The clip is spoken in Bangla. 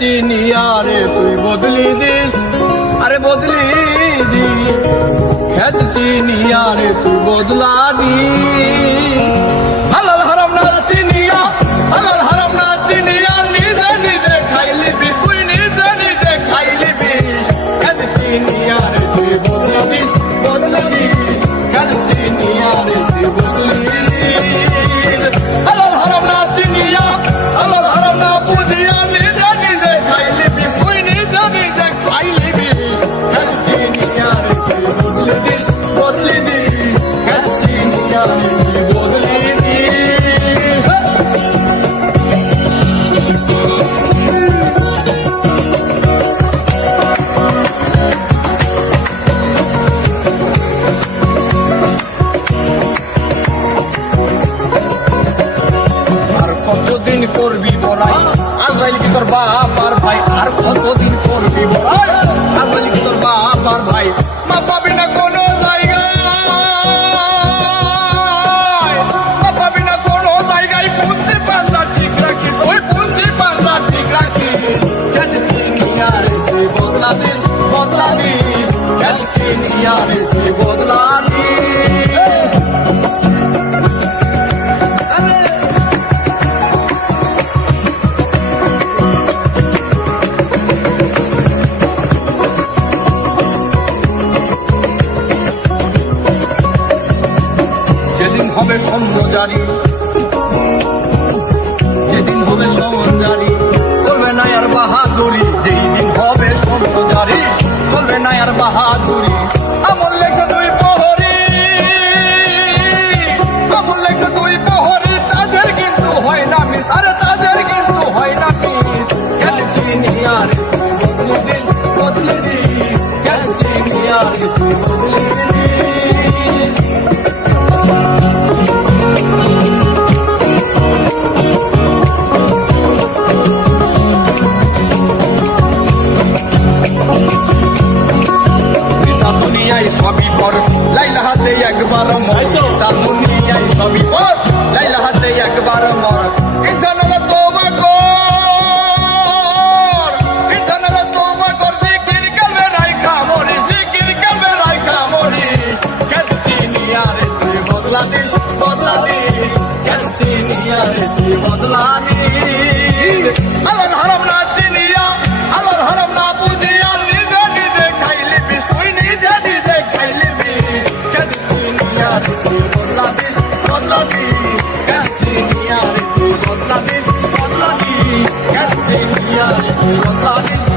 চিনিয়া রে তুই বদলি দিস, আরে বদলি দিস, খেত চিনিয়া রে তুই বদলা দিস। হালাল হারাম না চিনিয়া, হালাল হারাম না চিনিয়া, নিজে নিজে খাইলি বিষ, তুই নিজে নিজে খাইলি বিষ। খেত চিনিয়া রে তুই বদলা দিস, বদলা দিস, খেত চিনিয়া রে তুই বদলি দিস। হালাল হারাম না চিনিয়া, হালাল হারাম না বুঝিয়া, নিজে নিজে খাইলি বিষ, তুই নিজে নিজে খাইলি বিষ। খেত চিনিয়া রে তুই বদলি দিস, বদলি দিস, খেত চিনিয়া রে তুই বদলি দিস। আর কতদিন করবি বড়াই, আজরাইল কি তোর বাপ আর ভাই, আর কতদিন করবি বড়াই, আজরাইল কি তোর বাপ আর ভাই। মা পাবি না কোনো জায়গায়, মা পাবি না কোনো জায়গায়, পুঁজি পাঞ্জা ঠিক রাখি, ওই পুঁজি পাঞ্জা ঠিক রাখি। গেছে চিনিয়া রে তুই বদলা দিস, বদলা দিস, গেছে চিনিয়া রে তুই বদলা দিস। যেদিন হবে সন্ন্য জারি, যেদিন হবে সমান জারি, চলবে না আর বাহাদুরি। যেই দিন হবে সন্ন্য জারি, চলবে না আর বাহাদুরি। আমল লেখা দুই প্রহরী, আমল লেখা দুই প্রহরী, তাদের কিন্তু হয় না মিস, আরে তাদের কিন্তু হয় না মিস। গেছে চিনিয়া রে তুই বদলে দিস, বদলে দিস, গেছে চিনিয়া রে তুই বদলে দিস। দুনিয়ায় সবই পর, লাইলা হাতে একবার মর, দুনিয়ায় সবই পর, লাইলা হাতে একবার মর। ইনশাআল্লাহ তওবা কর, ইনশাআল্লাহ তওবা কর, জিকির কলবে রাইখা মরি, জিকির কলবে রাইখা মরি। গেছে চিনিয়া রে তুই বদলা দিস, বদলা দিস, গেছে চিনিয়া রে তুই বদলা দিস। হালাল হারাম না চিনিয়া, হালাল হারাম না বুঝিয়া, নিজে নিজে খাইলি বিষ, তুই নিজে নিজে খাইলি বিষ। গেছে চিনিয়া রে তুই বদলা দিস, বদলা দিস, গেছে চিনিয়া রে তুই বদলা দিস, বদলা দিস, গেছে চিনিয়া রে তুই বদলা দিস।